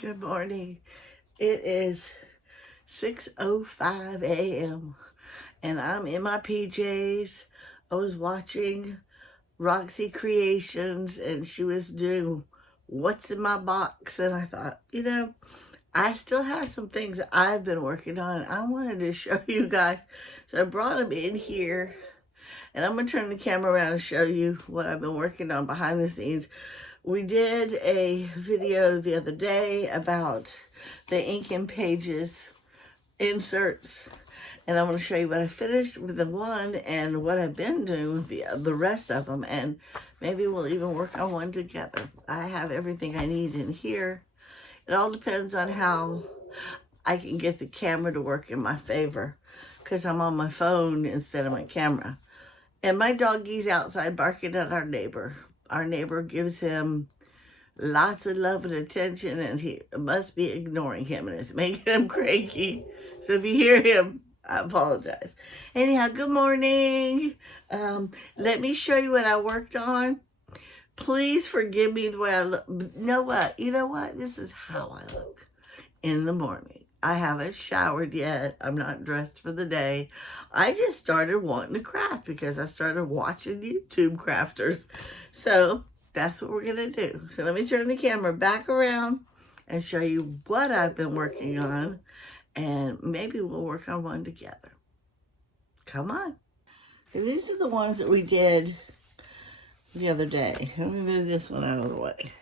Good morning. It is 6:05 a.m. and I'm in my PJs. I was watching Roxy Creations and she was doing what's in my box, and I thought, I still have some things that I've been working on. I wanted to show you guys. So I brought them in here, and I'm going to turn the camera around and show you what I've been working on behind the scenes. We did a video the other day about the ink and pages inserts, and I'm going to show you what I finished with the one and what I've been doing with the rest of them, and maybe we'll even work on one together. I have everything I need in here. It all depends on how I can get the camera to work in my favor, because I'm on my phone instead of my camera. And my doggie's outside barking at our neighbor. Our neighbor gives him lots of love and attention, and he must be ignoring him, and it's making him cranky. So if you hear him, I apologize. Anyhow, good morning. Let me show you what I worked on. Please forgive me the way I look. You know what? This is how I look in the morning. I haven't showered yet. I'm not dressed for the day. I just started wanting to craft because I started watching YouTube crafters. So that's what we're going to do. So let me turn the camera back around and show you what I've been working on. And maybe we'll work on one together. Come on. And these are the ones that we did the other day. Let me move this one out of the way.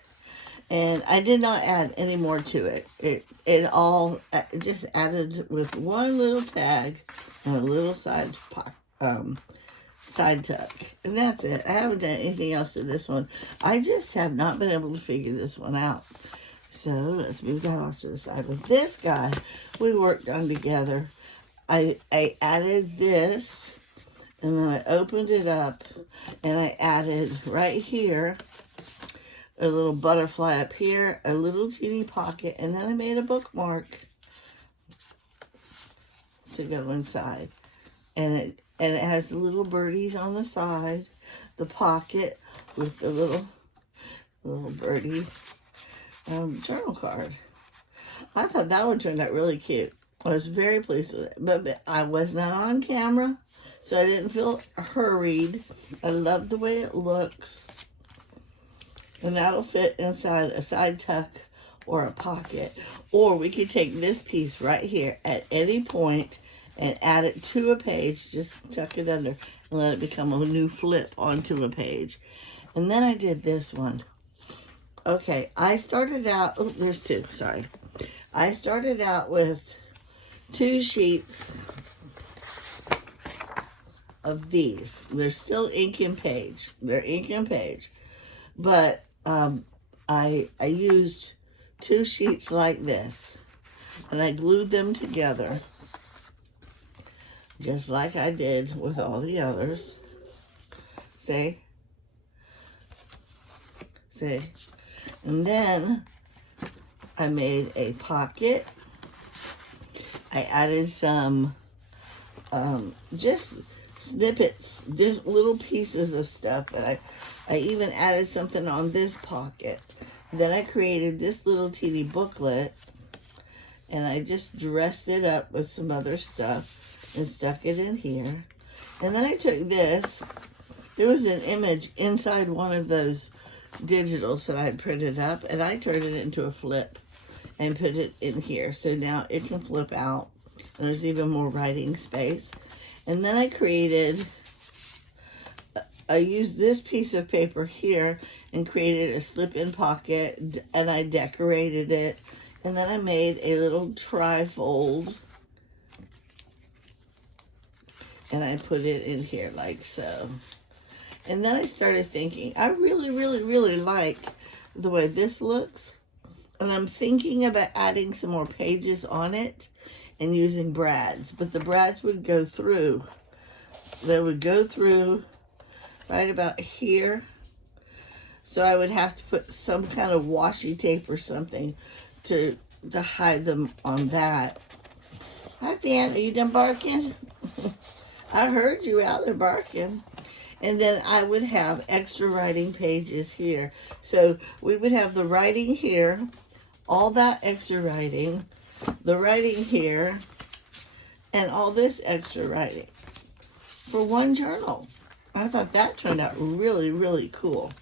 And I did not add any more to it. It all just added with one little tag and a little side tuck. And that's it. I haven't done anything else to this one. I just have not been able to figure this one out. So let's move that off to the side. With this guy, we worked on together. I added this, and then I opened it up, and I added right here a little butterfly up here, a little teeny pocket, and then I made a bookmark to go inside. And it has the little birdies on the side, the pocket with the little birdie journal card. I thought that one turned out really cute. I was very pleased with it, but I was not on camera, so I didn't feel hurried. I love the way it looks. And that'll fit inside a side tuck or a pocket. Or we could take this piece right here at any point and add it to a page. Just tuck it under and let it become a new flip onto a page. And then I did this one. Okay, I started out, there's two, sorry. I started out with 2 sheets of these. They're still ink and page. They're ink and page. But I used 2 sheets like this, and I glued them together, just like I did with all the others. See? And then I made a pocket. I added some just snippets, just little pieces of stuff, but I even added something on this pocket. Then I created this little teeny booklet, and I just dressed it up with some other stuff and stuck it in here. And then I took this. There was an image inside one of those digitals that I had printed up, and I turned it into a flip and put it in here. So now it can flip out, and there's even more writing space. And then I used this piece of paper here and created a slip-in pocket, and I decorated it. And then I made a little tri-fold, and I put it in here like so. And then I started thinking, I really, really, really like the way this looks. And I'm thinking about adding some more pages on it and using brads. But the brads would go through. They would go through right about here. So I would have to put some kind of washi tape or something to hide them on that. Hi, Fan. Are you done barking? I heard you out there barking. And then I would have extra writing pages here. So we would have the writing here all that extra writing, the writing here, and all this extra writing for one journal. I thought that turned out really, really cool.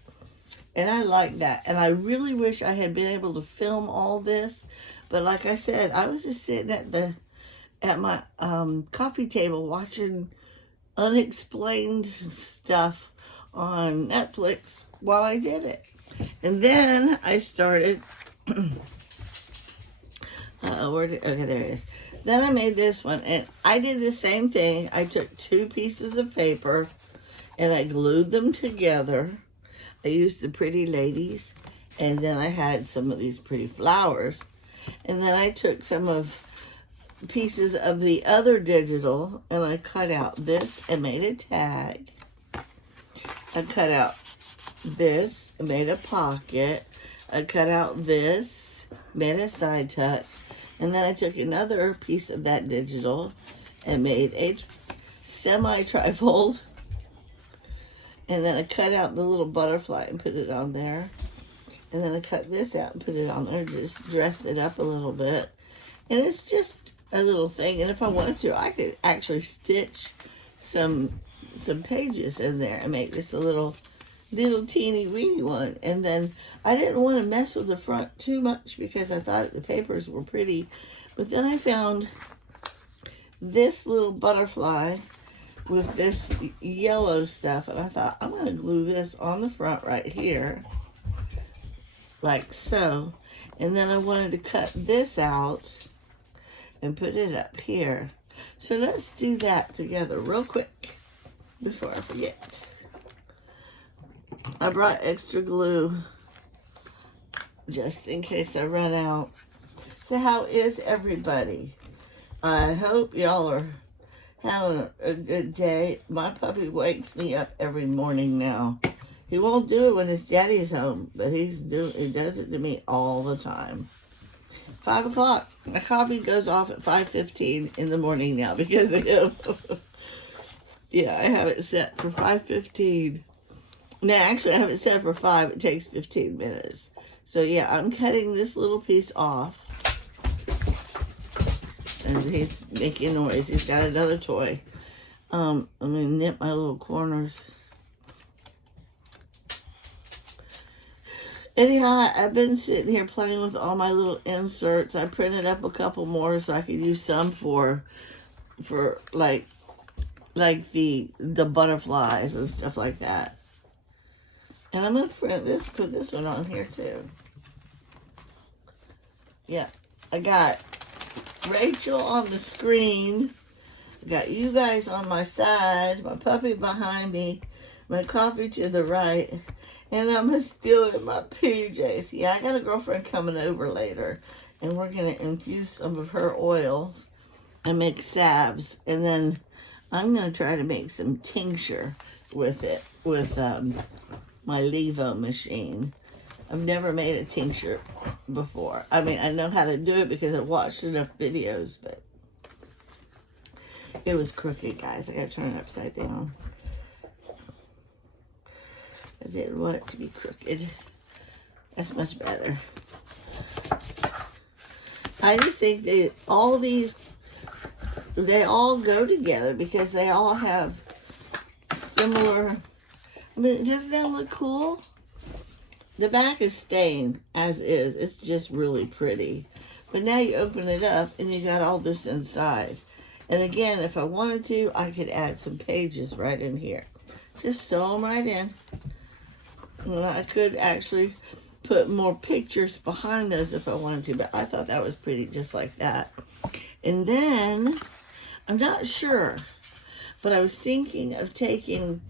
And I like that. And I really wish I had been able to film all this. But like I said, I was just sitting at my coffee table watching unexplained stuff on Netflix while I did it. And then I started, okay, there it is. Then I made this one, and I did the same thing. I took 2 pieces of paper, and I glued them together. I used the pretty ladies, and then I had some of these pretty flowers. And then I took some of pieces of the other digital, and I cut out this and made a tag. I cut out this and made a pocket. I cut out this, made a side tuck. And then I took another piece of that digital and made a semi-trifold. And then I cut out the little butterfly and put it on there. And then I cut this out and put it on there, just dressed it up a little bit. And it's just a little thing. And if I wanted to, I could actually stitch some pages in there and make this a little teeny weeny one. And then I didn't want to mess with the front too much because I thought the papers were pretty. But then I found this little butterfly with this yellow stuff, and I thought, I'm going to glue this on the front right here, like so. And then I wanted to cut this out and put it up here. So let's do that together real quick before I forget. I brought extra glue just in case I run out. So how is everybody? I hope y'all are having a good day. My puppy wakes me up every morning now. He won't do it when his daddy's home, but he does it to me all the time. 5 o'clock. My coffee goes off at 5:15 in the morning now because of him. Yeah, I have it set for 5:15. No, actually, I have it set for 5. It takes 15 minutes. So, yeah, I'm cutting this little piece off. And he's making noise. He's got another toy. Let me nip my little corners. Anyhow, I've been sitting here playing with all my little inserts. I printed up a couple more so I could use some for like the butterflies and stuff like that. And I'm going to put this one on here too. Yeah, I got Rachel on the screen. I got you guys on my side, my puppy behind me, my coffee to the right, and I'm still in my PJs. Yeah, I got a girlfriend coming over later, and we're going to infuse some of her oils and make salves, and then I'm going to try to make some tincture with it, with my Levo machine. I've never made a tincture before. I mean, I know how to do it because I watched enough videos, but it was crooked, guys. I got to turn it upside down. I didn't want it to be crooked. That's much better. I just think that all these, they all go together because they all have similar, I mean, doesn't that look cool? The back is stained as is. It's just really pretty. But now you open it up and you got all this inside. And again, if I wanted to, I could add some pages right in here. Just sew them right in. And I could actually put more pictures behind those if I wanted to. But I thought that was pretty just like that. And then, I'm not sure, but I was thinking of taking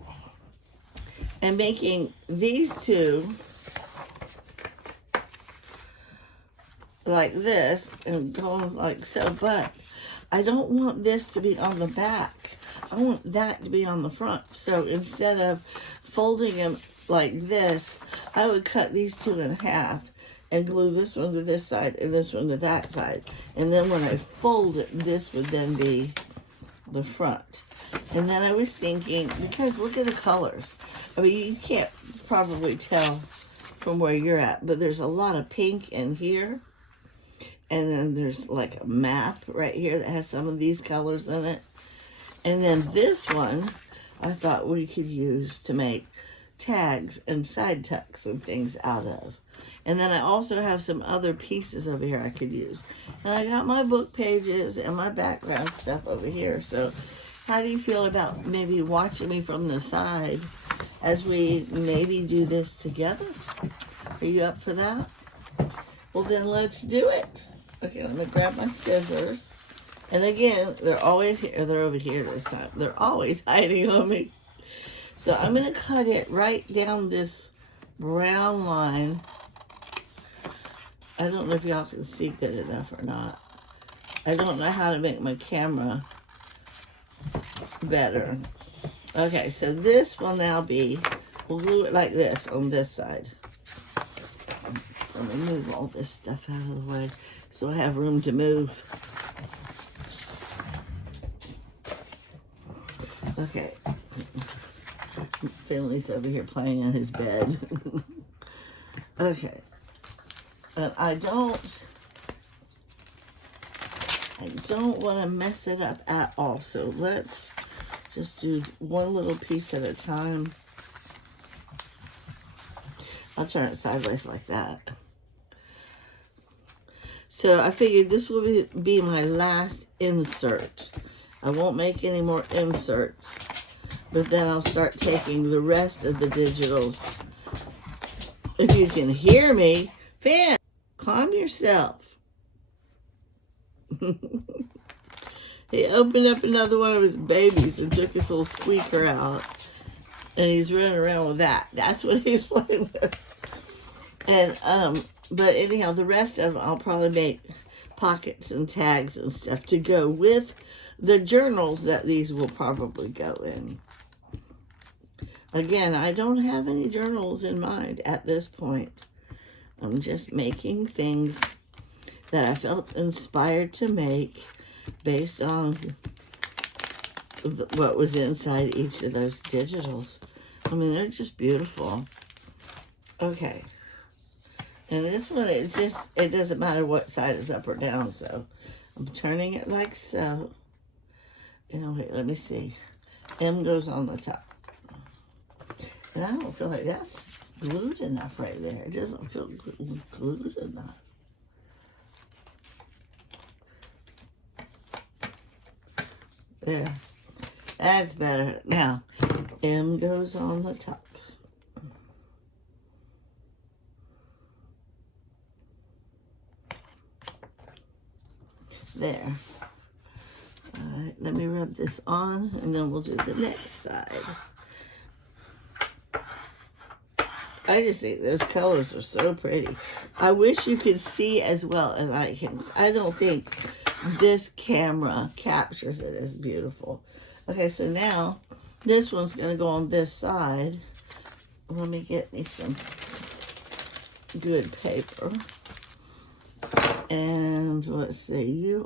and making these two like this and going like so, but I don't want this to be on the back. I want that to be on the front. So instead of folding them like this, I would cut these two in half and glue this one to this side and this one to that side. And then when I fold it, this would then be the front. And then I was thinking, because look at the colors. I mean, you can't probably tell from where you're at, but there's a lot of pink in here. And then there's like a map right here that has some of these colors in it. And then this one, I thought we could use to make tags and side tucks and things out of. And then I also have some other pieces over here I could use. And I got my book pages and my background stuff over here. So how do you feel about maybe watching me from the side as we maybe do this together? Are you up for that? Well, then let's do it. Okay, I'm going to grab my scissors. And again, they're always here. They're over here this time. They're always hiding on me. So I'm going to cut it right down this brown line. I don't know if y'all can see good enough or not. I don't know how to make my camera better. Okay, so this will now be, we'll glue it like this on this side. Let me move all this stuff out of the way so I have room to move. Okay. Finley's over here playing in his bed. Okay. And I don't want to mess it up at all. So let's just do one little piece at a time. I'll turn it sideways like that. So I figured this will be my last insert. I won't make any more inserts, but then I'll start taking the rest of the digitals. If you can hear me, Finn, calm yourself. He opened up another one of his babies and took his little squeaker out, and he's running around with that. That's what he's playing with. And but anyhow, the rest of them I'll probably make pockets and tags and stuff to go with the journals that these will probably go in. Again, I don't have any journals in mind at this point. I'm just making things that I felt inspired to make based on what was inside each of those digitals. I mean, they're just beautiful. Okay. And this one, it's just, it doesn't matter what side is up or down, so I'm turning it like so. And wait, let me see. M goes on the top. And I don't feel like that's glued enough right there. It doesn't feel glued enough. There. That's better. Now, M goes on the top. There. All right, let me rub this on, and then we'll do the next side. I just think those colors are so pretty. I wish you could see as well as I can. I don't think this camera captures it as beautiful. Okay, so now this one's going to go on this side. Let me get me some good paper. And let's see, you're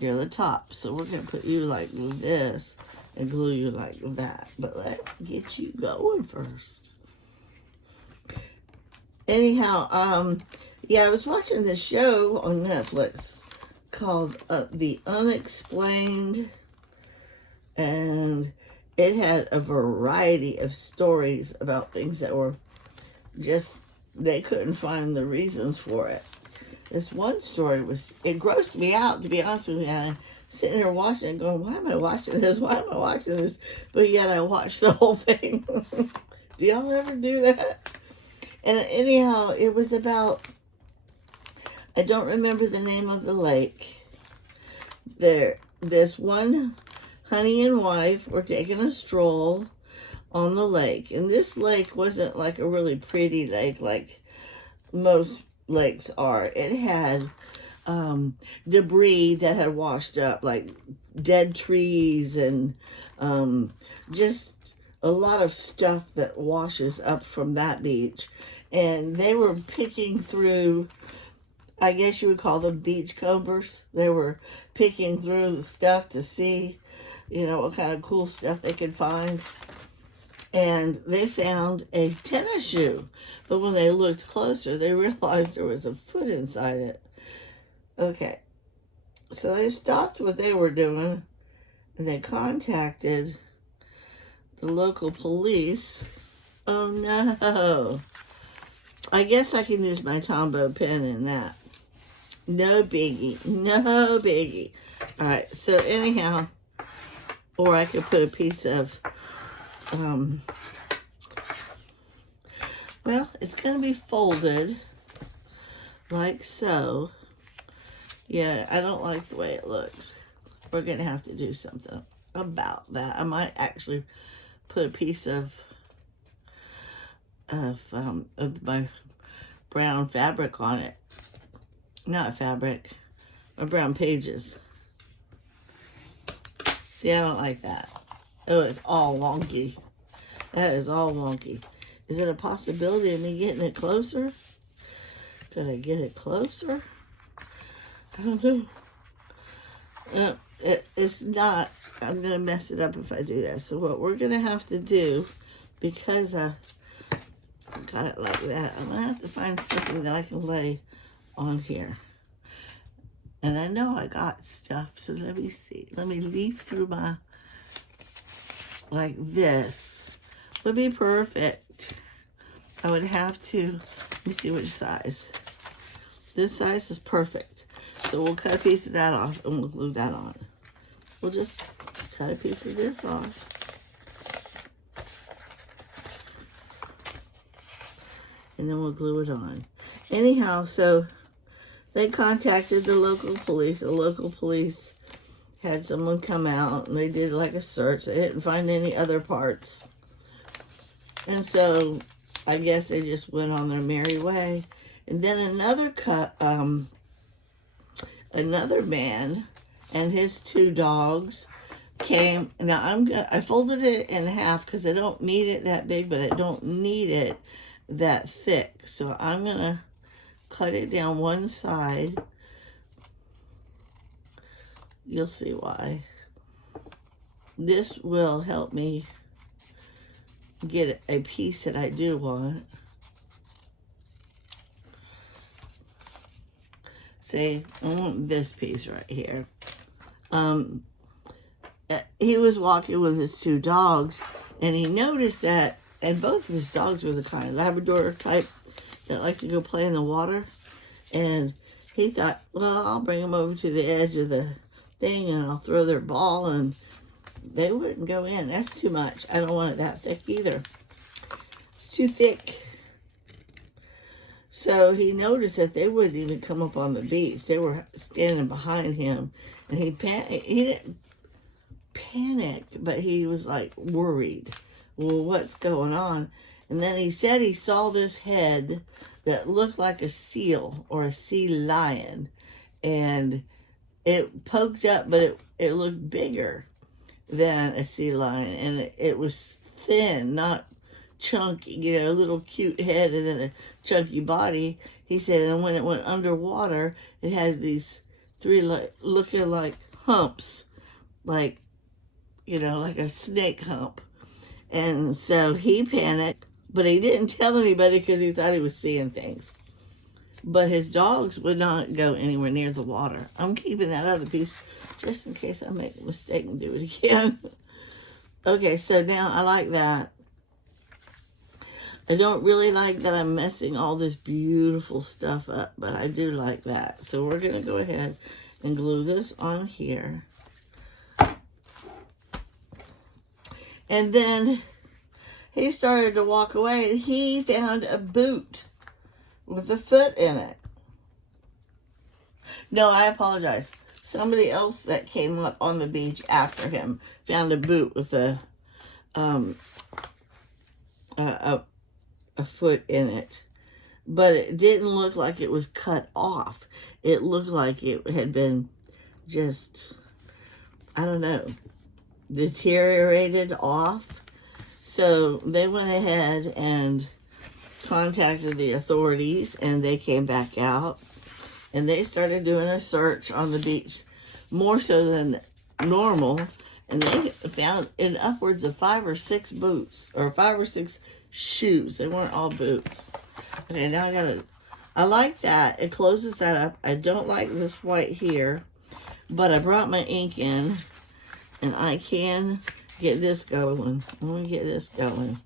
the top. So we're going to put you like this and glue you like that. But let's get you going first. Anyhow, yeah, I was watching this show on Netflix called The Unexplained, and it had a variety of stories about things that were just, they couldn't find the reasons for it. This one story it grossed me out, to be honest with you. I'm sitting there watching it going, why am I watching this? Why am I watching this? But yet I watched the whole thing. Do y'all ever do that? And anyhow, it was about, I don't remember the name of the lake. This one honey and wife were taking a stroll on the lake. And this lake wasn't like a really pretty lake like most lakes are. It had debris that had washed up, like dead trees and just a lot of stuff that washes up from that beach. And they were picking through, I guess you would call them beach combers. They were picking through the stuff to see, you know, what kind of cool stuff they could find. And they found a tennis shoe. But when they looked closer, they realized there was a foot inside it. Okay, so they stopped what they were doing and they contacted the local police. Oh no. I guess I can use my Tombow pen in that. No biggie. No biggie. Alright, so anyhow, or I could put a piece of, well, it's going to be folded like so. Yeah, I don't like the way it looks. We're going to have to do something about that. I might actually put a piece of my brown fabric on it. Not fabric, my brown pages. See, I don't like that. Oh, it's all wonky. That is all wonky. Is it a possibility of me getting it closer? Could I get it closer? I don't know. It's not. I'm going to mess it up if I do that. So what we're going to have to do, because I got it like that, I'm going to have to find something that I can lay on here. And I know I got stuff, so let me see. Let me leaf through my, like this. Would be perfect. I would have to, let me see which size. This size is perfect. So we'll cut a piece of that off and we'll glue that on. We'll just cut a piece of this off. And then we'll glue it on. Anyhow, so they contacted the local police. The local police had someone come out and they did like a search. They didn't find any other parts. And so I guess they just went on their merry way. And then another man and his 2 dogs came. Now I folded it in half because I don't need it that big, but I don't need it that thick. So I'm gonna cut it down one side. You'll see why. This will help me get a piece that I do want. Say, I want this piece right here. He was walking with his 2 dogs, and he noticed that, and both of his dogs were the kind of Labrador type that like to go play in the water. And he thought, well, I'll bring them over to the edge of the thing and I'll throw their ball, and they wouldn't go in. That's too much. I don't want it that thick either. It's too thick. So he noticed that they wouldn't even come up on the beach. They were standing behind him, and he didn't panic, but he was like worried. Well, what's going on? And then he said he saw this head that looked like a seal or a sea lion, and it poked up, but it looked bigger than a sea lion, and it was thin, not chunky, you know, a little cute head and then a chunky body. He said, and when it went underwater, it had these 3 looking like humps, like, you know, like a snake hump. And so he panicked, but he didn't tell anybody because he thought he was seeing things. But his dogs would not go anywhere near the water. I'm keeping that other piece just in case I make a mistake and do it again. Okay, so now I like that. I don't really like that I'm messing all this beautiful stuff up, but I do like that. So we're going to go ahead and glue this on here. And then he started to walk away, and he found a boot with a foot in it. No, I apologize. Somebody else that came up on the beach after him found a boot with a foot in it. But it didn't look like it was cut off. It looked like it had been just, I don't know, deteriorated off. So they went ahead and contacted the authorities, and they came back out, and they started doing a search on the beach, more so than normal, and they found in upwards of 5 or 6 boots, or 5 or 6 shoes. They weren't all boots. Okay, now I like that. It closes that up. I don't like this white here, but I brought my ink in, and I can get this going. I'm going to get this going.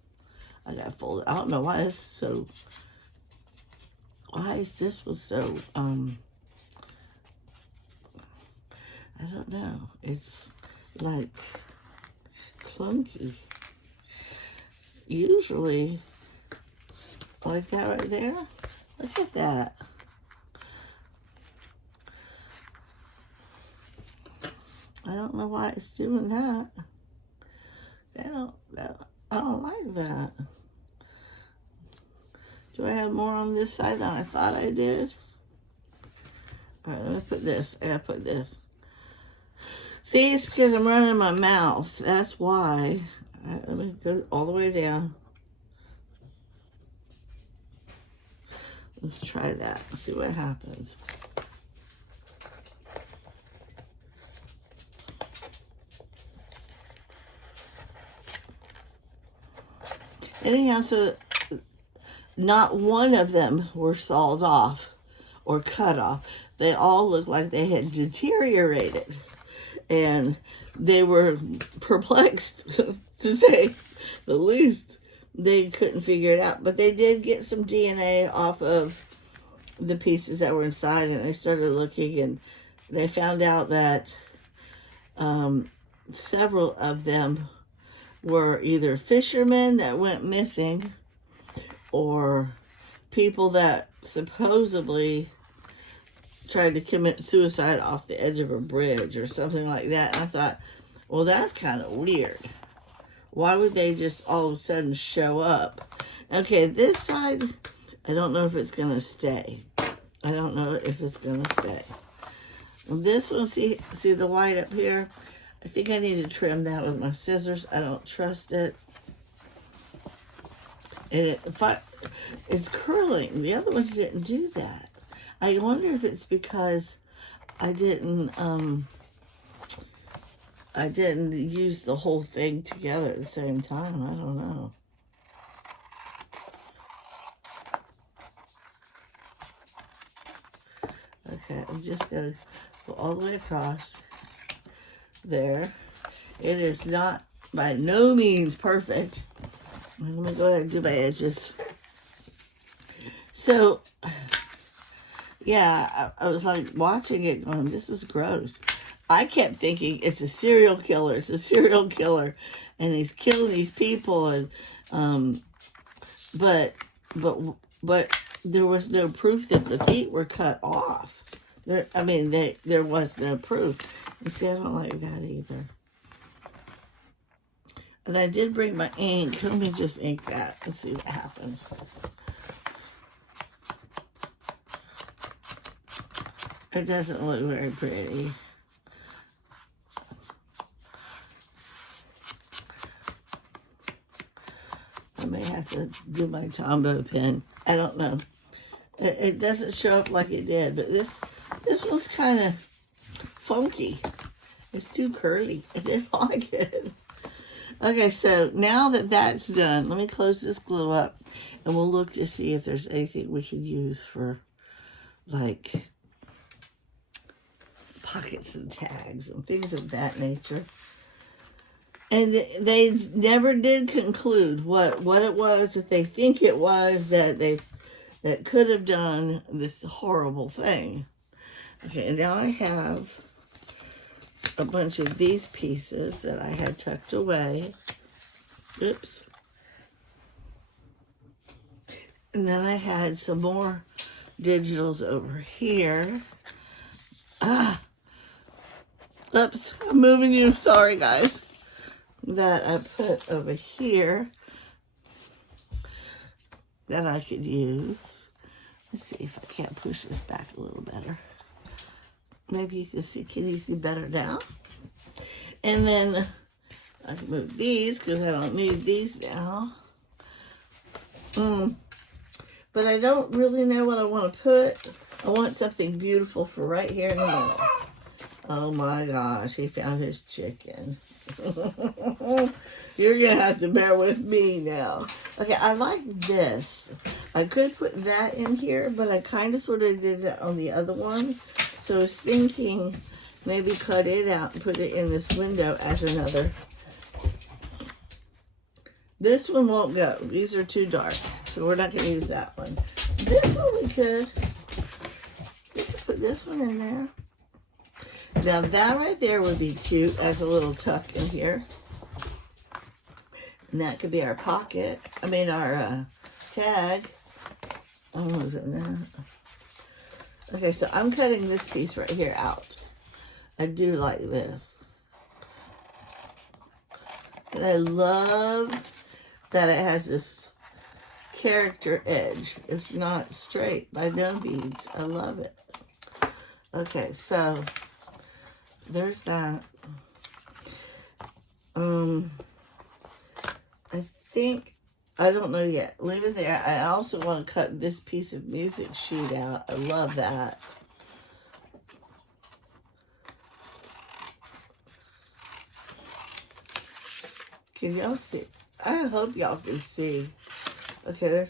I got to fold it. I don't know why this is so... Why is this was so... I don't know. It's like clunky. Usually, like that right there. Look at that. I don't know why it's doing that. I don't like that. Do I have more on this side than I thought I did? All right, let me put this. I gotta put this. See, it's because I'm running my mouth. That's why. All right, let me go all the way down. Let's try that and see what happens. Anyhow, so not one of them were sawed off or cut off. They all looked like they had deteriorated. And they were perplexed, to say the least. They couldn't figure it out. But they did get some DNA off of the pieces that were inside, and they started looking, and they found out that several of them were either fishermen that went missing or people that supposedly tried to commit suicide off the edge of a bridge or something like that. And I thought, well, that's kind of weird. Why would they just all of a sudden show up? Okay, this side, I don't know if it's going to stay. I don't know if it's going to stay. And this one, see the white up here? I think I need to trim that with my scissors. I don't trust it. And it's curling. The other ones didn't do that. I wonder if it's because I didn't use the whole thing together at the same time. I don't know. Okay, I'm just going to go all the way across there. It is not by no means perfect. Let me go ahead and do my edges. So, yeah, I was like watching it going, this is gross. I kept thinking it's a serial killer. It's a serial killer. And he's killing these people. And, but there was no proof that the feet were cut off. There was no proof. You see, I don't like that either. And I did bring my ink. Let me just ink that and see what happens. It doesn't look very pretty. I may have to do my Tombow pen. I don't know. It doesn't show up like it did, but this one's kind of funky. It's too curly. I didn't like it. Okay, so now that that's done, let me close this glue up, and we'll look to see if there's anything we could use for, like, pockets and tags and things of that nature. And they never did conclude what it was that they think it was that could have done this horrible thing. Okay, and now I have a bunch of these pieces that I had tucked away. Oops. And then I had some more digitals over here. Oops, I'm moving you. Sorry, guys. That I put over here that I could use. Let's see if I can't push this back a little better. Maybe you can see. Can you see better now? And then I can move these because I don't need these now. But I don't really know what I want to put. I want something beautiful for right here in the middle. Oh my gosh, he found his chicken. You're gonna have to bear with me now. Okay, I like this. I could put that in here, but I kind of sort of did that on the other one. So I was thinking maybe cut it out and put it in this window as another. This one won't go. These are too dark, so we're not gonna use that one. This one we could put this one in there. Now that right there would be cute as a little tuck in here. And that could be our pocket. I mean our tag. Oh, was it that? Okay, so I'm cutting this piece right here out. I do like this. And I love that it has this character edge. It's not straight by no beads. I love it. Okay, so there's that. I think, I don't know yet. Leave it there. I also want to cut this piece of music sheet out. I love that. Can y'all see? I hope y'all can see. Okay,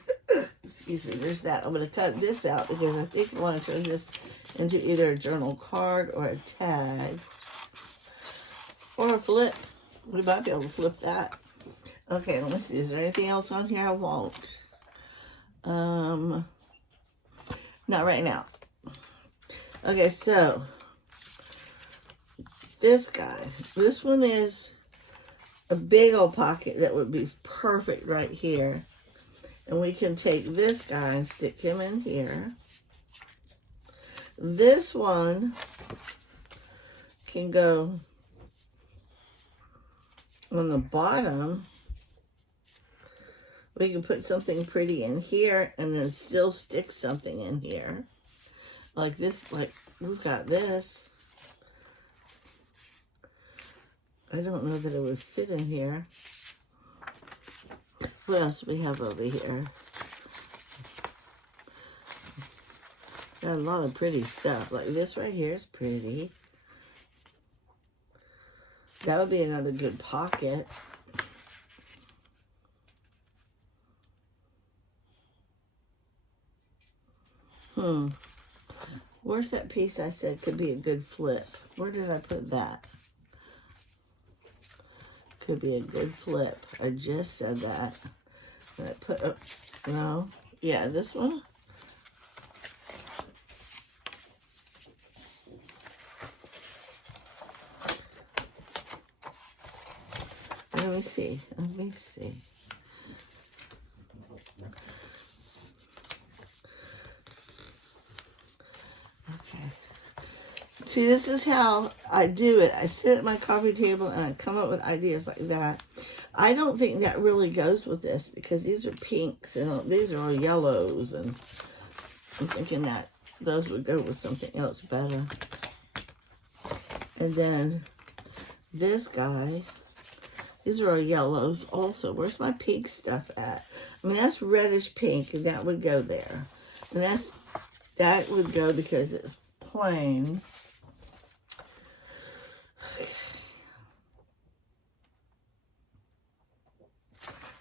excuse me, there's that. I'm going to cut this out because I think I want to turn this into either a journal card or a tag. Or a flip. We might be able to flip that. Okay, let me see. Is there anything else on here I want? Not right now. Okay, so this guy. This one is a big old pocket that would be perfect right here. And we can take this guy and stick him in here. This one can go on the bottom. We can put something pretty in here and then still stick something in here. Like this, like we've got this. I don't know that it would fit in here. What else do we have over here? Got a lot of pretty stuff. Like this right here is pretty. That would be another good pocket. Where's that piece I said could be a good flip? Where did I put that? Could be a good flip. I just said that. And I put, no. Yeah, this one. Let me see. Let me see. Okay. See, this is how I do it. I sit at my coffee table and I come up with ideas like that. I don't think that really goes with this because these are pinks and these are all yellows. And I'm thinking that those would go with something else better. And then this guy, these are all yellows also. Where's my pink stuff at? I mean, that's reddish pink and that would go there. And that would go because it's plain.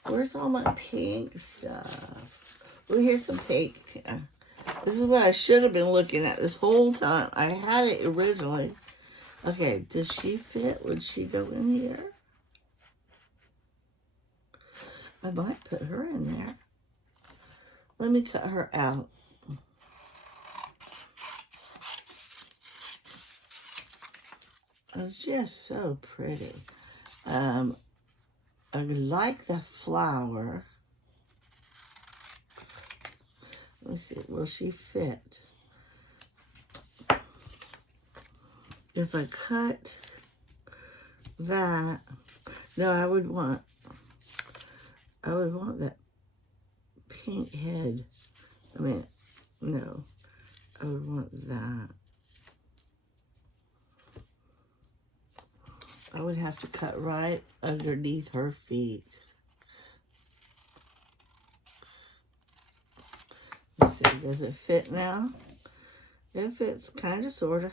Where's all my pink stuff? Oh, here's some pink. Yeah. This is what I should have been looking at this whole time. I had it originally. Okay, does she fit? Would she go in here? I might put her in there. Let me cut her out. It's just so pretty. I like the flower. Let's see, will she fit? If I cut that, no, I would want that pink head. I mean, no, I would want that. I would have to cut right underneath her feet. Let's see, does it fit now? It fits kind of, sort of.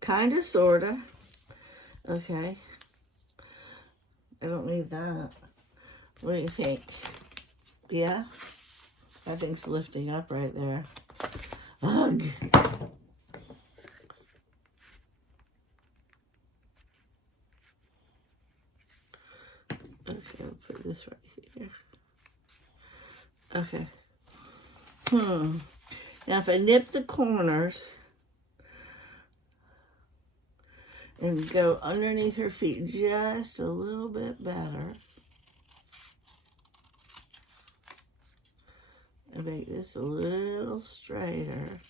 Kinda, sorta. Okay. I don't need that. What do you think? Yeah? That thing's lifting up right there. Ugh. Okay, I'll put this right here. Okay. Now if I nip the corners and go underneath her feet just a little bit better, and make this a little straighter,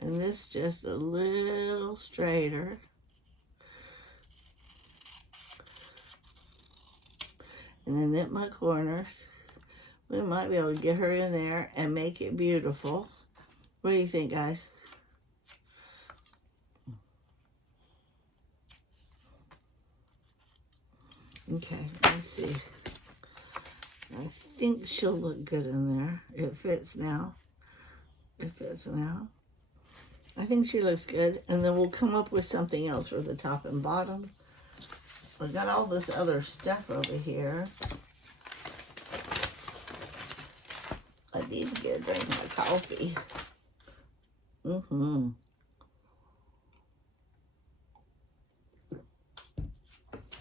and this just a little straighter, and then nip my corners, we might be able to get her in there and make it beautiful. What do you think, guys? Okay, let's see. I think she'll look good in there. It fits now. It fits now. I think she looks good. And then we'll come up with something else for the top and bottom. We've got all this other stuff over here. I need to get a drink of my coffee.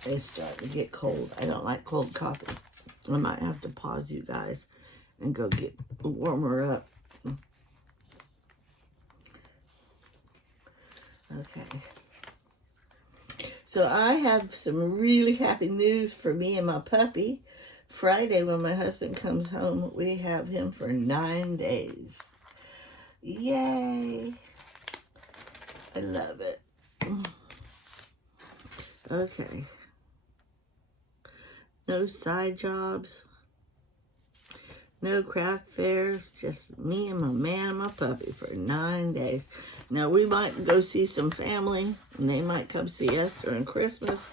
It's starting to get cold. I don't like cold coffee. I might have to pause you guys and go get warmer up. Okay. So I have some really happy news for me and my puppy. Friday, when my husband comes home, we have him for 9 days. Yay! I love it. Okay. No side jobs. No craft fairs. Just me and my man and my puppy for 9 days. Now, we might go see some family, and they might come see us during Christmas,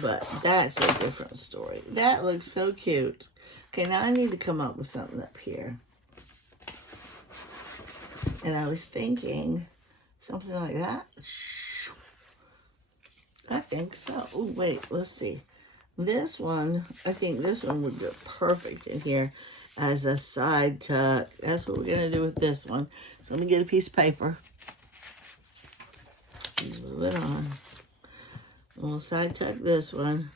but that's a different story. That looks so cute. Okay, now I need to come up with something up here. And I was thinking something like that. I think so. Oh, wait, let's see. This one, I think this one would go perfect in here as a side tuck. That's what we're going to do with this one. So let me get a piece of paper. Move it on. We'll side tuck this one.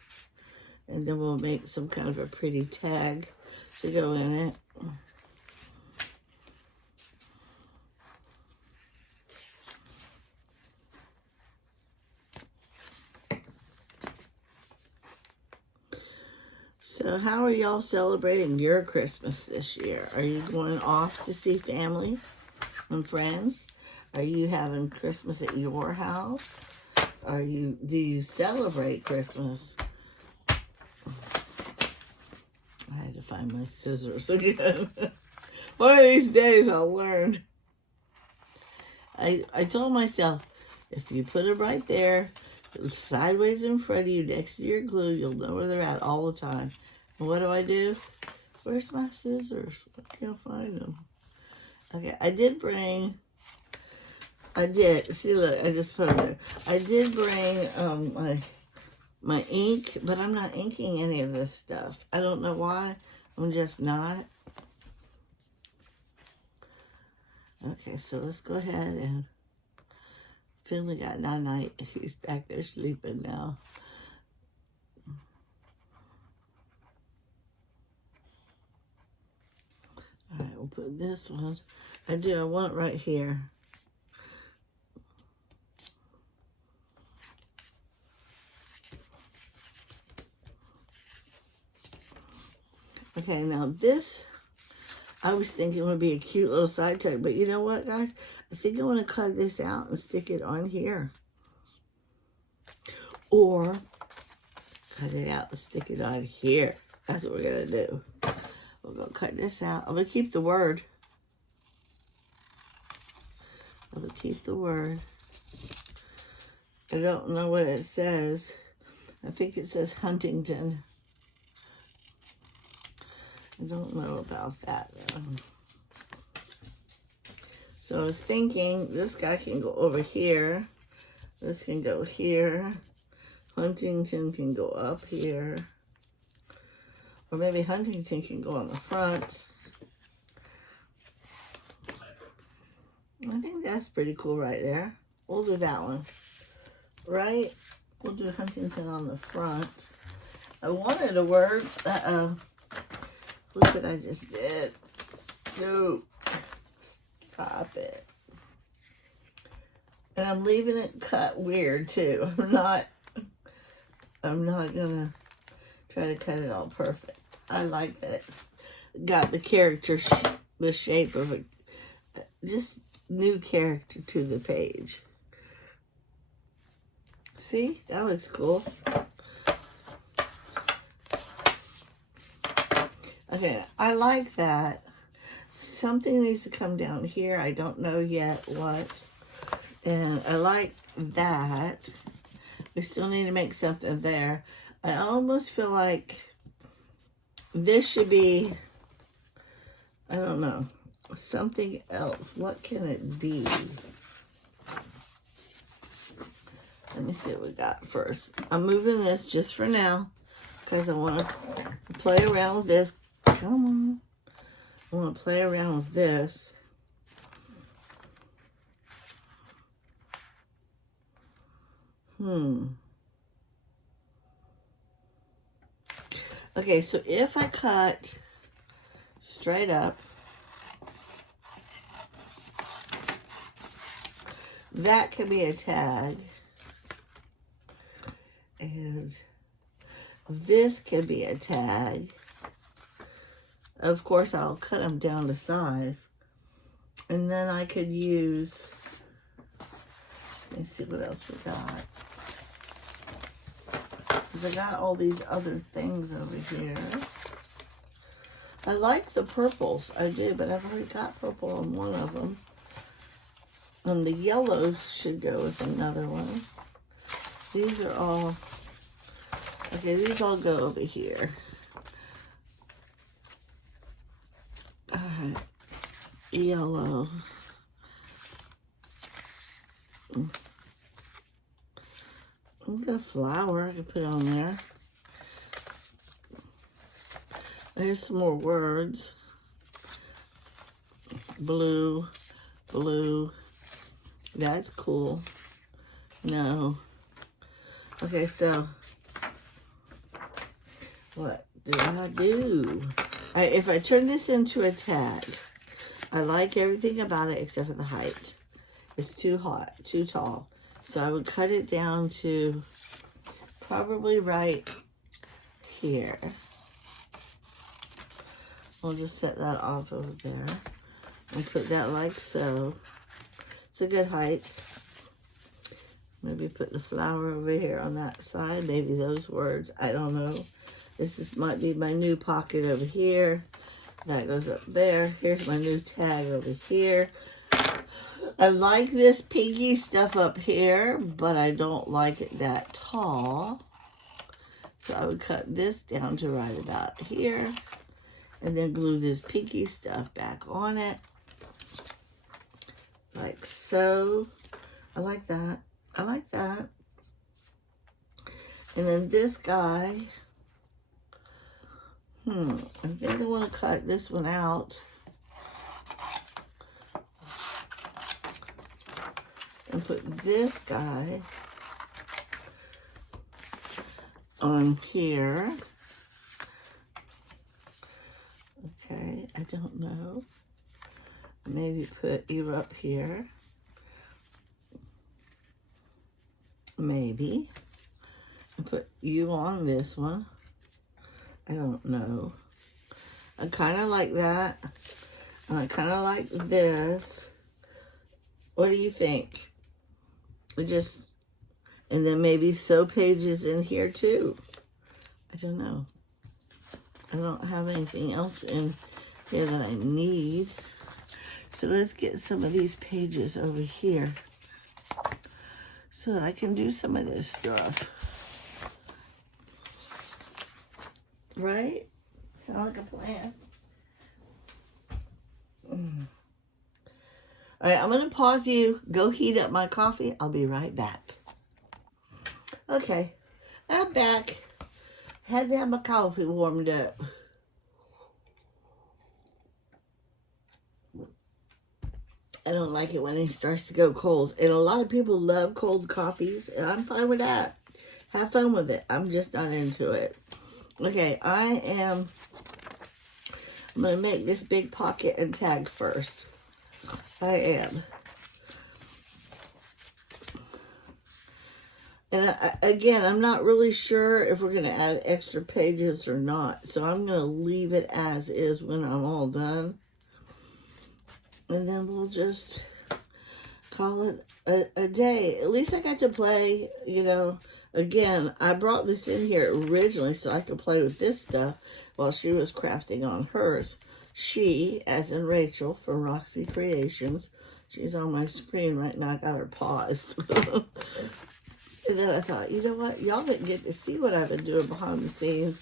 And then we'll make some kind of a pretty tag to go in it. So how are y'all celebrating your Christmas this year? Are you going off to see family and friends? Are you having Christmas at your house? Do you celebrate Christmas? I had to find my scissors again. One of these days I'll learn. I told myself, if you put them right there, sideways in front of you next to your glue, you'll know where they're at all the time. And what do? Where's my scissors? I can't find them. Okay, see, look, I just put them there. I did bring my ink, but I'm not inking any of this stuff. I don't know why. I'm just not. Okay, so let's go ahead and Finley got night. He's back there sleeping now. All right, we'll put this one. I want it right here. Okay, now this, I was thinking would be a cute little side tuck, but you know what, guys? I think I want to cut this out and stick it on here. Or cut it out and stick it on here. That's what we're going to do. We're going to cut this out. I'm going to keep the word. I'm going to keep the word. I don't know what it says. I think it says Huntington. I don't know about that, though. So I was thinking this guy can go over here. This can go here. Huntington can go up here. Or maybe Huntington can go on the front. I think that's pretty cool right there. We'll do that one. Right? We'll do Huntington on the front. I wanted a word. Uh-oh. Look what I just did. No. Stop it. And I'm leaving it cut weird too. I'm not gonna try to cut it all perfect. I like that it's got the character, the shape of a, just new character to the page. See, that looks cool. Okay, I like that. Something needs to come down here. I don't know yet what. And I like that. We still need to make something there. I almost feel like this should be, I don't know, something else. What can it be? Let me see what we got first. I'm moving this just for now because I want to play around with this. Come on. I want to play around with this. Okay, so if I cut straight up, that could be a tag. And this could be a tag. Of course, I'll cut them down to size. And then I could use, let me see what else we got. Because I got all these other things over here. I like the purples. I do, but I've already got purple on one of them. And the yellows should go with another one. These are all, okay, these all go over here. All right, yellow. I've got a flower I can put on there. There's some more words. Blue, blue. That's cool. No. Okay, so what do I do? If I turn this into a tag, I like everything about it except for the height. It's too tall. So I would cut it down to probably right here. We'll just set that off over there and put that like so. It's a good height. Maybe put the flower over here on that side. Maybe those words. I don't know. Might be my new pocket over here. That goes up there. Here's my new tag over here. I like this pinky stuff up here, but I don't like it that tall. So I would cut this down to right about here. And then glue this pinky stuff back on it. Like so. I like that. I like that. And then this guy. I think I want to cut this one out. And put this guy on here. Okay, I don't know. Maybe put you up here. Maybe. And put you on this one. I don't know. I kind of like that. And I kind of like this. What do you think? And then maybe sew pages in here too. I don't know. I don't have anything else in here that I need. So let's get some of these pages over here so that I can do some of this stuff. Right? Sound like a plan? All right, I'm going to pause you. Go heat up my coffee. I'll be right back. Okay, I'm back. Had to have my coffee warmed up. I don't like it when it starts to go cold. And a lot of people love cold coffees, and I'm fine with that. Have fun with it. I'm just not into it. Okay, I'm going to make this big pocket and tag first. I am. And again, I'm not really sure if we're going to add extra pages or not. So I'm going to leave it as is when I'm all done. And then we'll just call it a day. At least I got to play, you know. Again, I brought this in here originally so I could play with this stuff while she was crafting on hers. She, as in Rachel from RoxyCreations, she's on my screen right now. I got her paused. And then I thought, you know what? Y'all didn't get to see what I've been doing behind the scenes.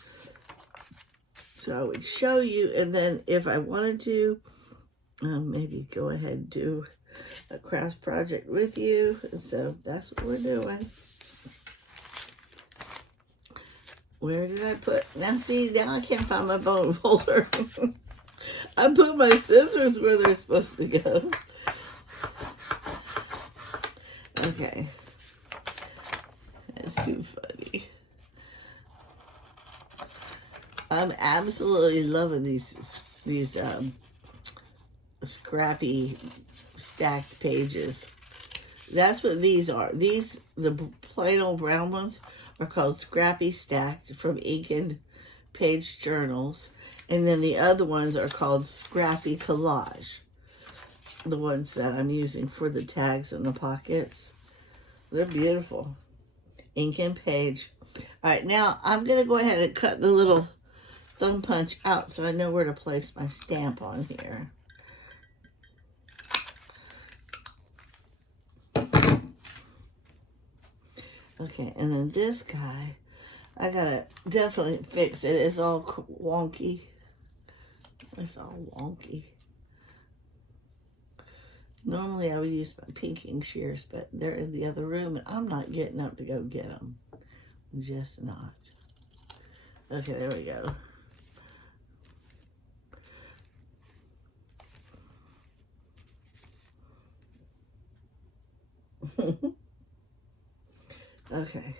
So I would show you, and then if I wanted to, maybe go ahead and do a crafts project with you. So that's what we're doing. Where did I put? Now see, now I can't find my bone folder. I put my scissors where they're supposed to go. Okay. That's too funny. I'm absolutely loving these scrappy stacked pages. That's what these are. These, the plain old brown ones, are called Scrappy Stacked from Ink and Page Journals. And then the other ones are called Scrappy Collage. The ones that I'm using for the tags and the pockets. They're beautiful. Ink and Page. All right, now I'm going to go ahead and cut the little thumb punch out so I know where to place my stamp on here. Okay, and then this guy, I gotta definitely fix it. It's all wonky. It's all wonky. Normally I would use my pinking shears, but they're in the other room and I'm not getting up to go get them. I'm just not. Okay, there we go. Okay.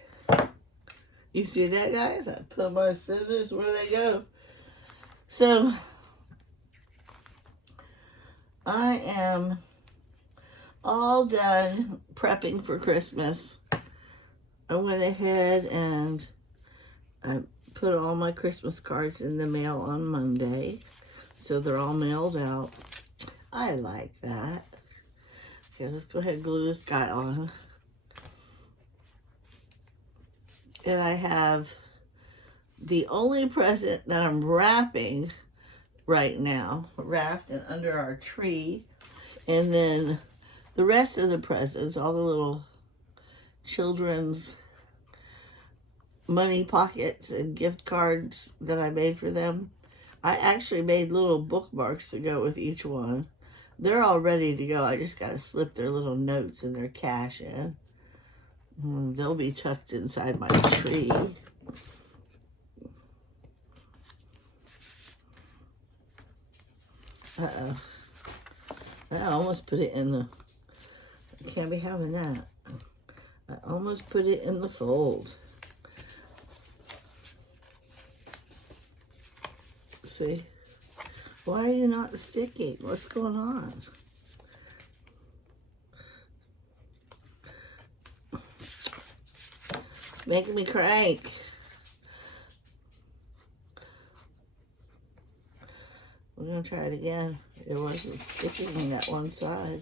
You see that, guys? I put my scissors where they go. So, I am all done prepping for Christmas. I went ahead and I put all my Christmas cards in the mail on Monday. So they're all mailed out. I like that. Okay, let's go ahead and glue this guy on. And I have the only present that I'm wrapping right now, wrapped and under our tree. And then the rest of the presents, all the little children's money pockets and gift cards that I made for them. I actually made little bookmarks to go with each one. They're all ready to go. I just got to slip their little notes and their cash in. They'll be tucked inside my tree. Uh-oh. I almost put it in the... I can't be having that. I almost put it in the fold. See? Why are you not sticking? What's going on? It's making me crank. We're going to try it again. It wasn't sticking on that one side.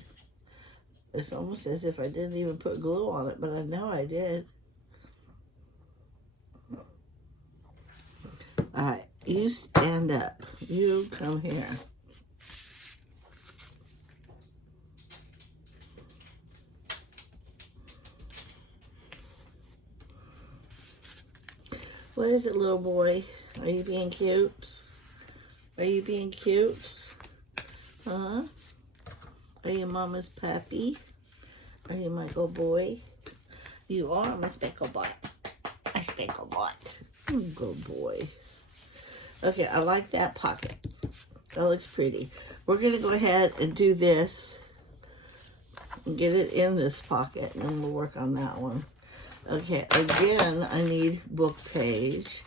It's almost as if I didn't even put glue on it, but I know I did. All right, you stand up. You come here. What is it, little boy? Are you being cute? Are you being cute? Huh? Are you mama's puppy? Are you my good boy? You are my specklebot. A specklebot. Good boy. Okay, I like that pocket. That looks pretty. We're going to go ahead and do this. And get it in this pocket. And then we'll work on that one. Okay, again, I need book page.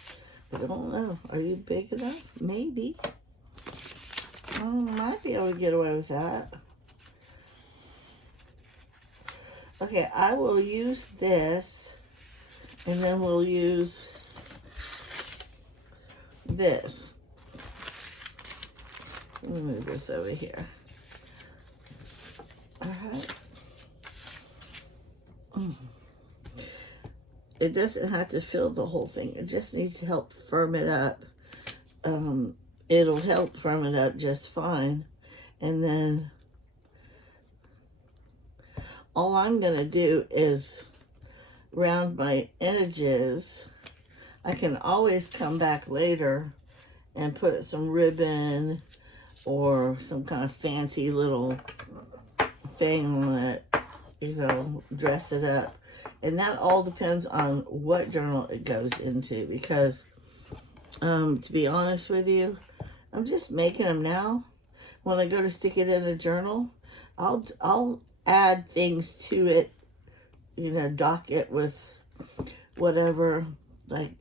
I don't know. Are you big enough? Maybe. I might be able to get away with that. Okay, I will use this. And then we'll use this. Let me move this over here. All right. It doesn't have to fill the whole thing. It just needs to help firm it up. It'll help firm it up just fine. And then all I'm going to do is round my edges. I can always come back later and put some ribbon or some kind of fancy little thing on it, you know, dress it up. And that all depends on what journal it goes into, because to be honest with you, I'm just making them now. When I go to stick it in a journal, I'll add things to it, you know, dock it with whatever. Like,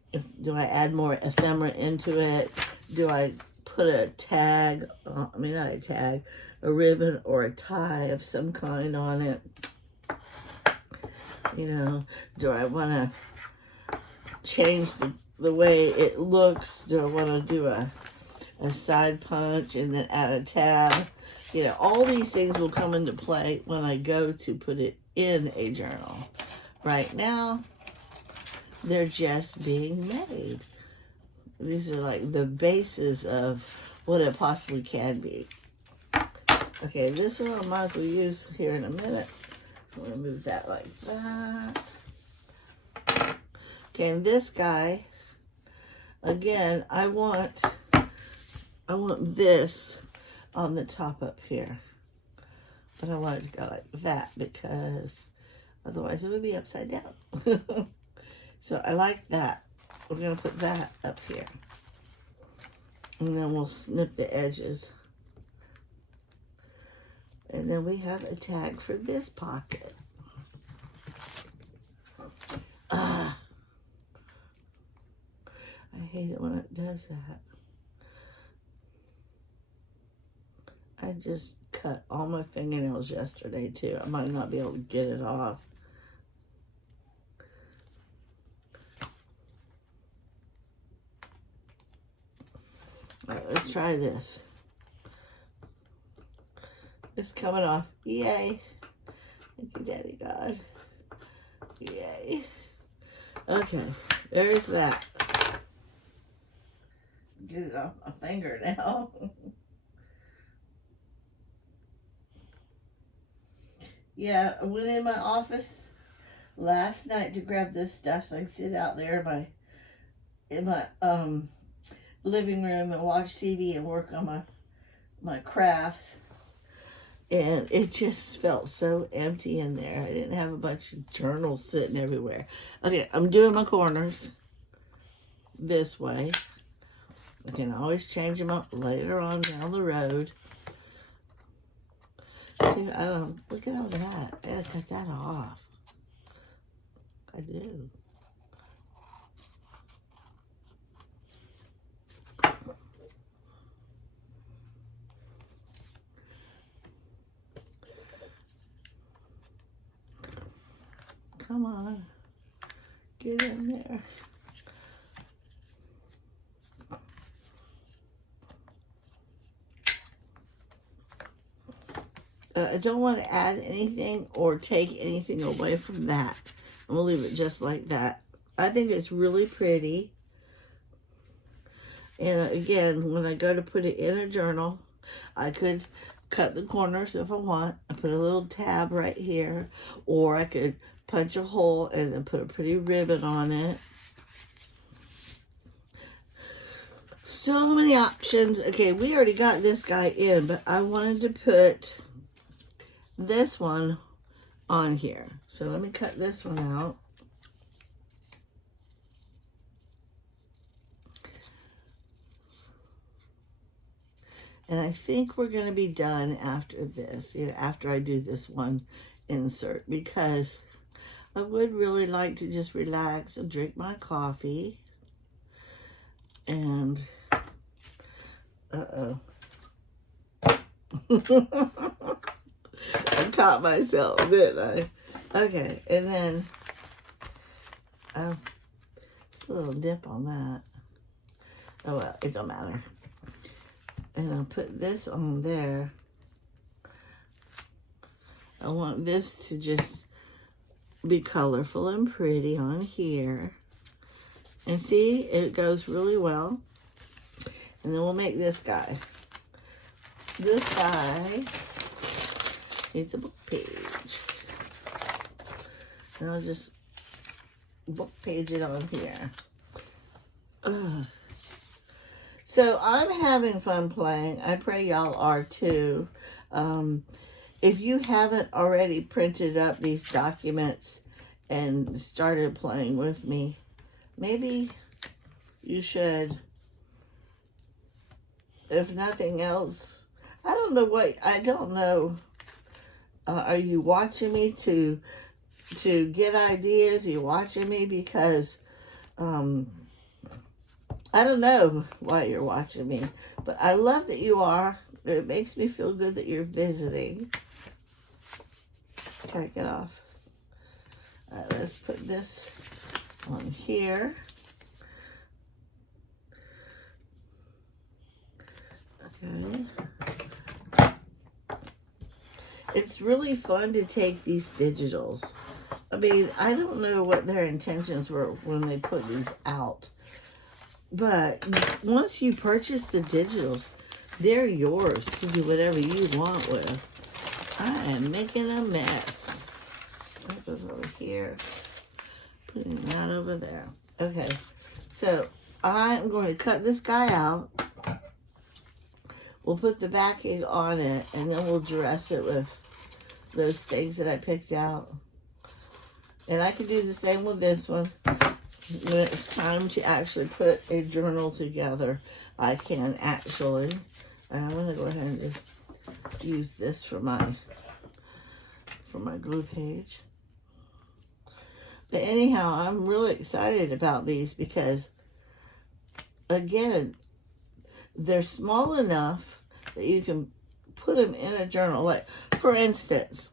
do I add more ephemera into it? Do I put a tag, I mean not a tag, a ribbon or a tie of some kind on it? You know, do I want to change the way it looks? Do I want to do a side punch and then add a tab? You know, all these things will come into play when I go to put it in a journal. Right now, they're just being made. These are like the basis of what it possibly can be. Okay, this one I might as well use here in a minute. So I'm going to move that like that. Okay, and this guy, again, I want this on the top up here. But I want it to go like that because otherwise it would be upside down. So I like that. We're going to put that up here. And then we'll snip the edges. And then we have a tag for this pocket. I hate it when it does that. I just cut all my fingernails yesterday too. I might not be able to get it off. All right, let's try this. It's coming off. Yay. Thank you, Daddy God. Yay. Okay, there's that. Get it off my finger now. Yeah, I went in my office last night to grab this stuff so I can sit out there in my living room and watch TV and work on my crafts. And it just felt so empty in there. I didn't have a bunch of journals sitting everywhere. Okay, I'm doing my corners this way. I can always change them up later on down the road. See, I don't, look at all that. I gotta cut that off. I do. Come on. Get in there. I don't want to add anything or take anything away from that. I'm going to leave it just like that. I think it's really pretty. And again, when I go to put it in a journal, I could cut the corners if I want. I put a little tab right here. Or I could punch a hole and then put a pretty ribbon on it. So many options. Okay, we already got this guy in, but I wanted to put this one on here. So let me cut this one out. And I think we're going to be done after this, you know, after I do this one insert, because I would really like to just relax and drink my coffee. And, uh-oh. I caught myself, didn't I? Okay, and then, it's a little dip on that. Oh, well, it don't matter. And I'll put this on there. I want this to just be colorful and pretty on here. And see, it goes really well. And then we'll make this guy. This guy needs a book page. And I'll just book page it on here. Ugh. So I'm having fun playing. I pray y'all are too. If you haven't already printed up these documents and started playing with me, maybe you should. If nothing else, I don't know. Are you watching me to get ideas? Are you watching me because, I don't know why you're watching me, but I love that you are. It makes me feel good that you're visiting. Take it off. All right, let's put this on here. Okay. It's really fun to take these digitals. I mean, I don't know what their intentions were when they put these out. But once you purchase the digitals, they're yours to do whatever you want with. I am making a mess. That goes over here. Putting that over there. Okay, so I'm going to cut this guy out. We'll put the backing on it, and then we'll dress it with those things that I picked out. And I can do the same with this one. When it's time to actually put a journal together, I can actually. And I'm going to go ahead and just use this for my glue page. But anyhow, I'm really excited about these because, again, they're small enough that you can put them in a journal. Like, for instance,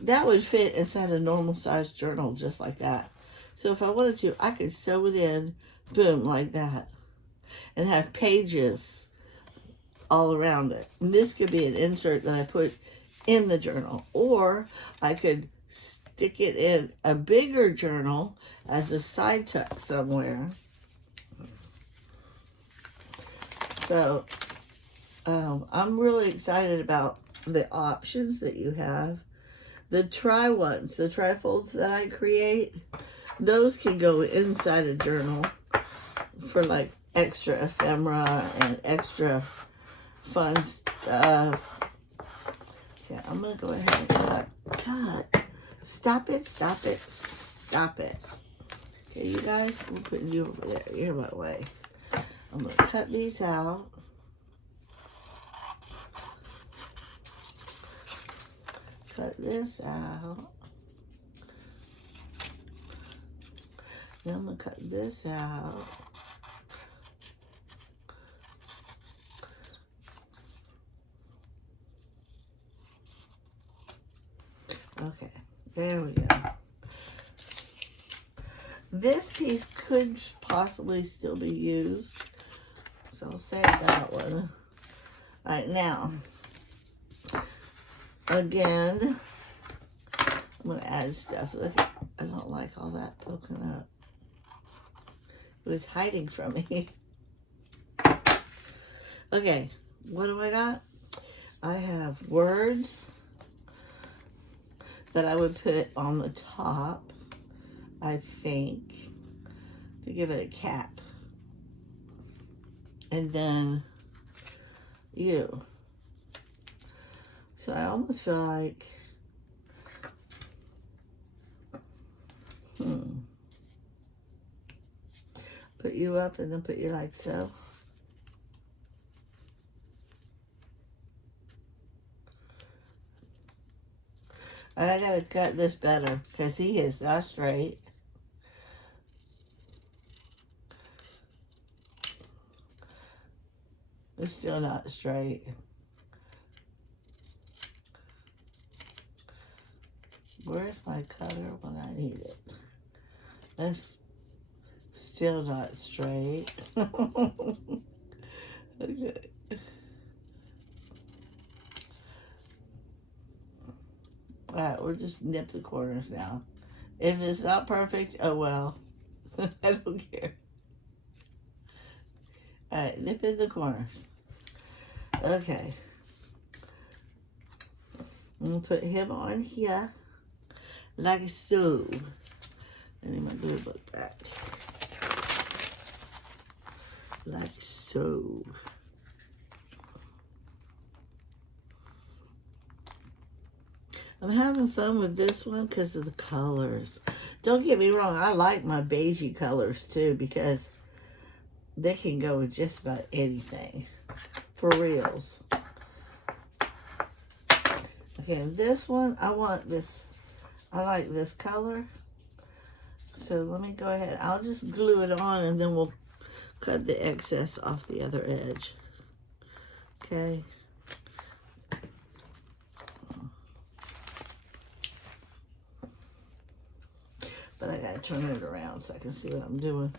that would fit inside a normal sized journal just like that. So if I wanted to, I could sew it in, boom, like that, and have pages all around it. And this could be an insert that I put in the journal, or I could stick it in a bigger journal as a side tuck somewhere. So I'm really excited about the options that you have. The trifolds that I create, those can go inside a journal for like extra ephemera and extra fun stuff. Okay, I'm going to go ahead and cut. Stop it. Okay, you guys, we'll put you over there. You're in my way. I'm going to cut these out. Cut this out. Then I'm going to cut this out. Okay, there we go. This piece could possibly still be used, so I'll save that one. All right, now, again, I'm going to add stuff. Look, I don't like all that poking up. It was hiding from me. Okay, what do I got? I have words that I would put on the top, I think, to give it a cap. And then you. So I almost feel like, put you up and then put you like so. And I gotta cut this better because he is not straight. It's still not straight. Where's my cutter when I need it? That's still not straight. Okay. Alright, we'll just nip the corners now. If it's not perfect, oh well. I don't care. Alright, nip in the corners. Okay. I'm going to put him on here. Like so. And then my glue book back. Like so. I'm having fun with this one because of the colors. Don't get me wrong, I like my beigey colors too because they can go with just about anything. For reals. Okay, and this one, I want this, I like this color. So let me go ahead. I'll just glue it on and then we'll cut the excess off the other edge. Okay. But I gotta turn it around so I can see what I'm doing.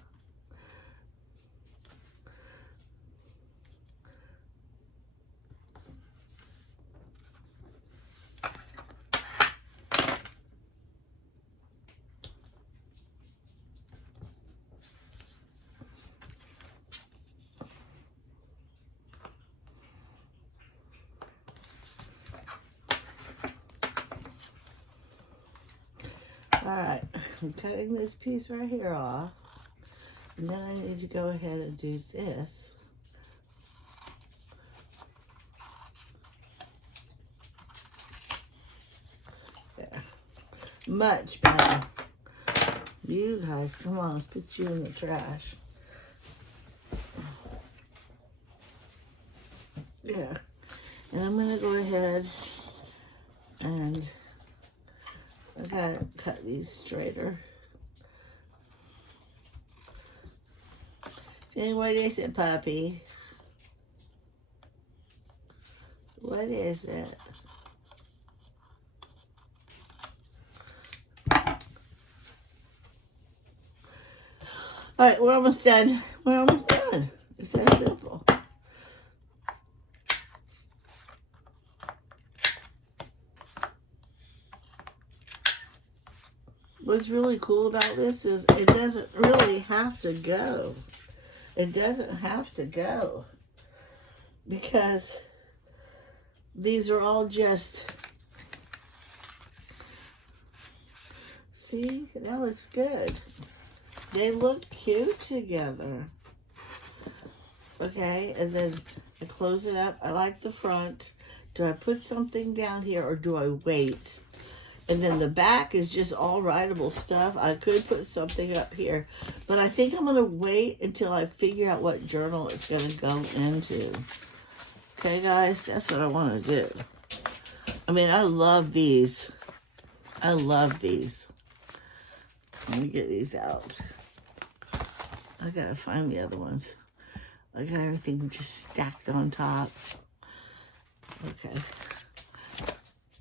Alright, I'm cutting this piece right here off. And then I need to go ahead and do this. There. Much better. You guys, come on, let's put you in the trash. Yeah. And I'm going to go ahead and I gotta cut these straighter. And what is it, puppy? What is it? Alright, we're almost done. We're almost done. It's that simple. What's really cool about this is it doesn't really have to go. It doesn't have to go. Because these are all just... See? That looks good. They look cute together. Okay, and then I close it up. I like the front. Do I put something down here or do I wait? And then the back is just all writable stuff. I could put something up here, but I think I'm going to wait until I figure out what journal it's going to go into. Okay, guys, that's what I want to do. I mean, I love these. I love these. Let me get these out. I got to find the other ones. I got everything just stacked on top. Okay.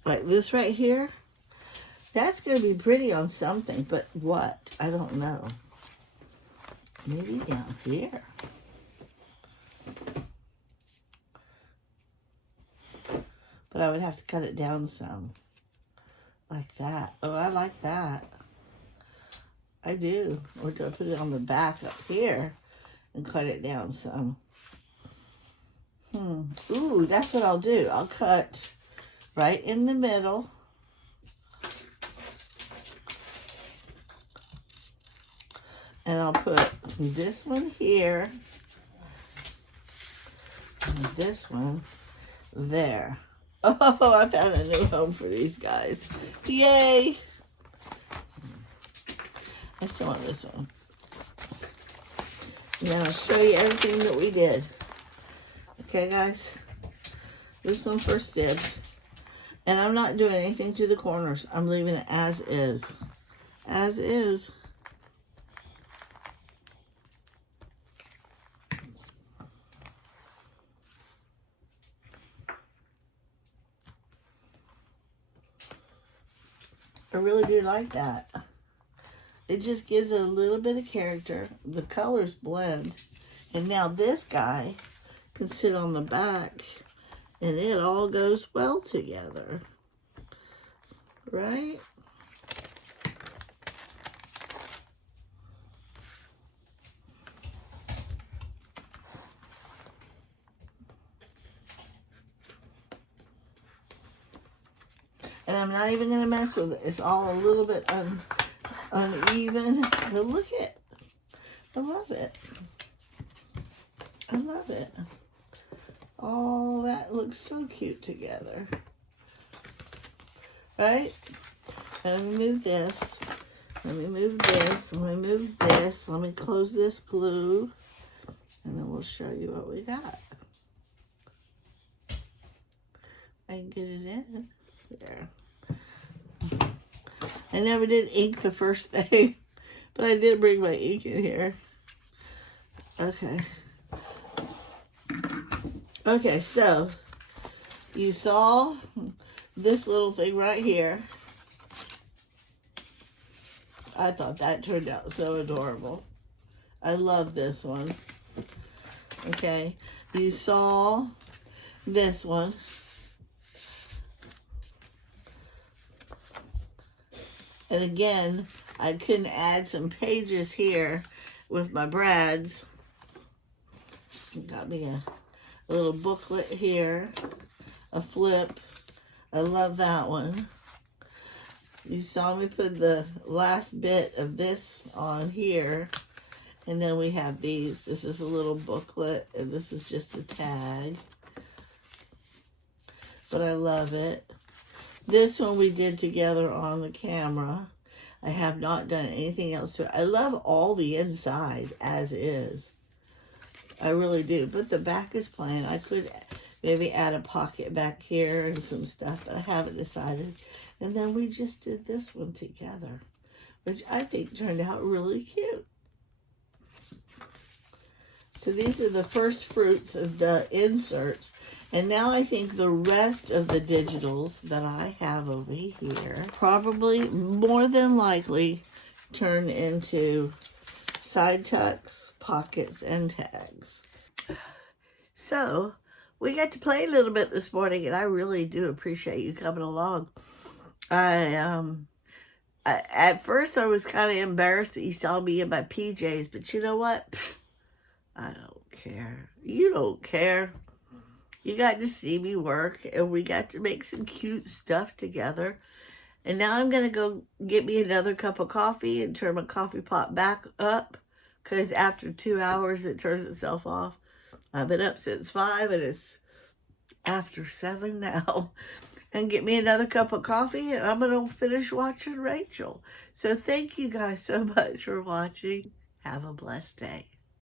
Like this right here. That's going to be pretty on something, but what? I don't know. Maybe down here. But I would have to cut it down some. Like that. Oh, I like that. I do. Or do I put it on the back up here and cut it down some? Ooh, that's what I'll do. I'll cut right in the middle. And I'll put this one here, and this one there. Oh, I found a new home for these guys. Yay! I still want this one. Now I'll show you everything that we did. Okay, guys? This one first dibs. And I'm not doing anything to the corners. I'm leaving it as is. As is. I really do like that. It just gives it a little bit of character. The colors blend. And now this guy can sit on the back and it all goes well together. Right? And I'm not even going to mess with it. It's all a little bit uneven. But look at it. I love it. I love it. Oh, that looks so cute together. Right? Let me move this. Let me move this. Let me move this. Let me close this glue. And then we'll show you what we got. I can get it in. There. I never did ink the first thing, but I did bring my ink in here. Okay. Okay, so you saw this little thing right here. I thought that turned out so adorable. I love this one. Okay, you saw this one. And again, I couldn't add some pages here with my brads. Got me a little booklet here, a flip. I love that one. You saw me put the last bit of this on here. And then we have these. This is a little booklet, and this is just a tag. But I love it. This one we did together on the camera. I have not done anything else to it. I love all the inside as is. I really do. But the back is plain. I could maybe add a pocket back here and some stuff, but I haven't decided. And then we just did this one together, which I think turned out really cute. So these are the first fruits of the inserts. And now I think the rest of the digitals that I have over here probably more than likely turn into side tucks, pockets, and tags. So we got to play a little bit this morning, and I really do appreciate you coming along. At first I was kind of embarrassed that you saw me in my PJs, but you know what? I don't care. You don't care. You got to see me work, and we got to make some cute stuff together. And now I'm going to go get me another cup of coffee and turn my coffee pot back up, because after 2 hours, it turns itself off. I've been up since 5, and it's after 7 now. And get me another cup of coffee, and I'm going to finish watching Rachel. So thank you guys so much for watching. Have a blessed day.